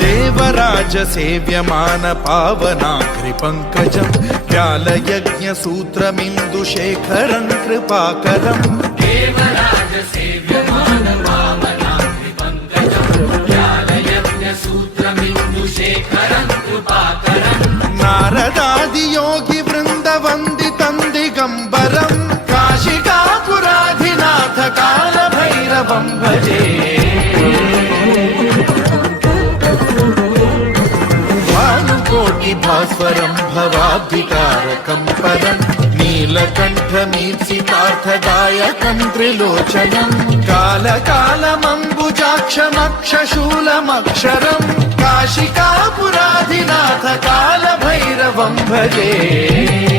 देवराज सेव्यमान पावनाग्रि पंकजं व्यालयज्ञ सूत्रमिन्दुशेखरं कृपाकरं देवराज सेव्यमान पावनाग्रि पंकजं व्यालयज्ञ सूत्रमिन्दुशेखरं कृपाकरं नारदादि योगी वृंद वंदितं दिगंबरं काशिकापुराधिनाथ काल भैरवं भजे भास्वरं भवाब्धितारकं परं नीलकण्ठमीप्सितार्थदायकं त्रिलोचनं कालकालमम्बुजाक्षमक्षशूलमक्षरं काशिकापुराधिनाथ कालभैरवं भजे।